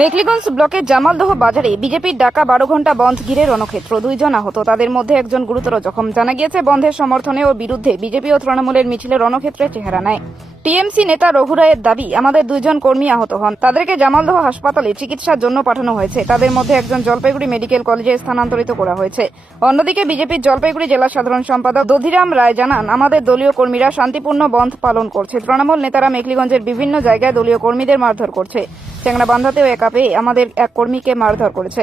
মেখলিগঞ্জ ব্লকের জামালদহ বাজারে বিজেপির ডাকা বারো ঘণ্টা বন্ধ ঘিরে রণক্ষেত্র। দুইজন আহত, তাদের মধ্যে একজন গুরুতর জখম। জানা গিয়েছে, বন্ধের সমর্থনে ও বিরুদ্ধে বিজেপি ও তৃণমূলের মিছিলে রণক্ষেত্রে চেহারা নেয়। টিএমসি নেতা রঘু রায়ের দাবি, আমাদের দুইজন কর্মী আহত হন। তাদেরকে জামালদহ হাসপাতালে চিকিৎসার জন্য পাঠানো হয়েছে। তাদের মধ্যে একজন জলপাইগুড়ি মেডিকেল কলেজে স্থানান্তরিত করা হয়েছে। অন্যদিকে বিজেপির জলপাইগুড়ি জেলা সাধারণ সম্পাদক দধিরাম রায় জানান, আমাদের দলীয় কর্মীরা শান্তিপূর্ণ বন্ধ পালন করছে। তৃণমূল নেতারা মেখলিগঞ্জের বিভিন্ন জায়গায় দলীয় কর্মীদের মারধর করছে। চেংড়া বান্ধাতেও একা পেয়ে আমাদের এক কর্মীকে মারধর করেছে।